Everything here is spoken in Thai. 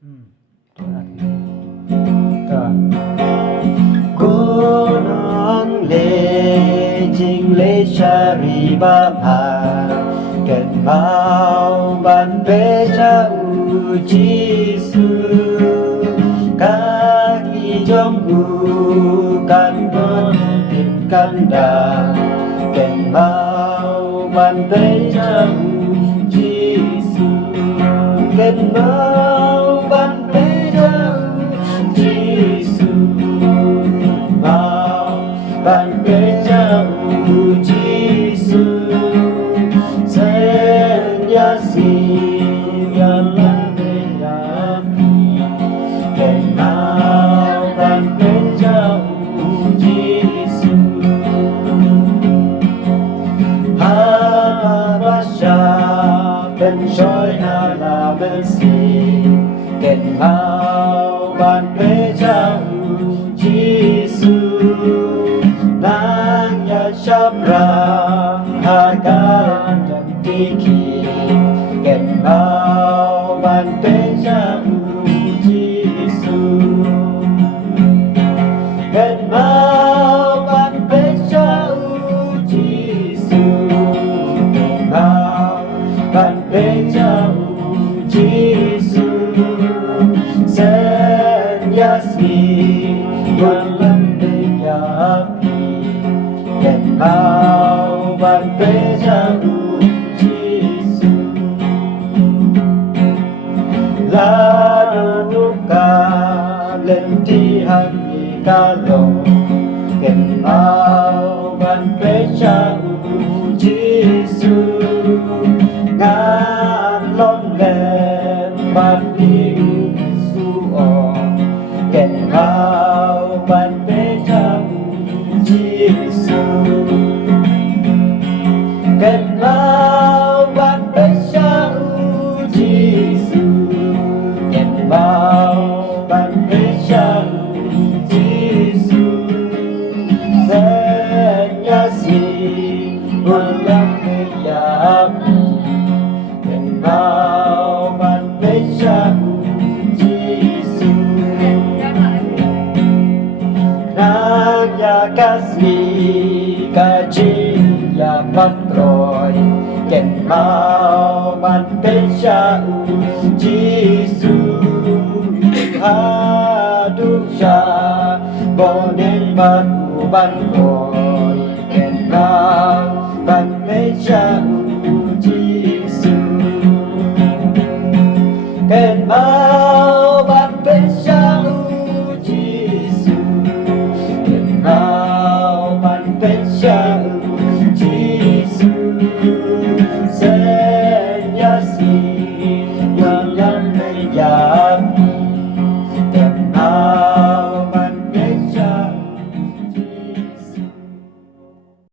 Cô nắng lệ chính lệ chari ba pa kết mau ban bê cha u chi su các kỳ trong u can con tìm can đà kết mau ban bê cha u chi su kết mau ban bê cha u chi su ban bê cha u chi su sen ya si ya la bê ya pi kết mau ban bê cha u chi su ha ba shaเป็นช่วยอาลาเบสีเก็นเมาบ้านเพชรจีสุนางยาชับราหาการดังที่ขีเก็นเมาบ้านเพชรจีสุเก็นเมาบ้านเพชรจีสุเก็นเมาบ้านเพชรจีสุเส้นยาสีวันละเดียบีเก็นเมาบ้านเพชรจีสุลาดูกาเล่นที่หันมีกาลงเก็นเมาบ้านเพชรจีสุงานล้นแหลมบ้านนี้สู้ออกเก็นเมาบ้านเพชรจีสุเก็นเมาบ้านเพชรจีสุเก็นเมาบ้านเพชรจีสุเส้นยาสีบนลำเมียบีเก็นเมาบ้านเพชรจีสุนางยากาสีกาจิยาพักรอยเก็นเมาบ้านเพชรจีสุหาดูชาบ่เน้นบ้านอุบันโก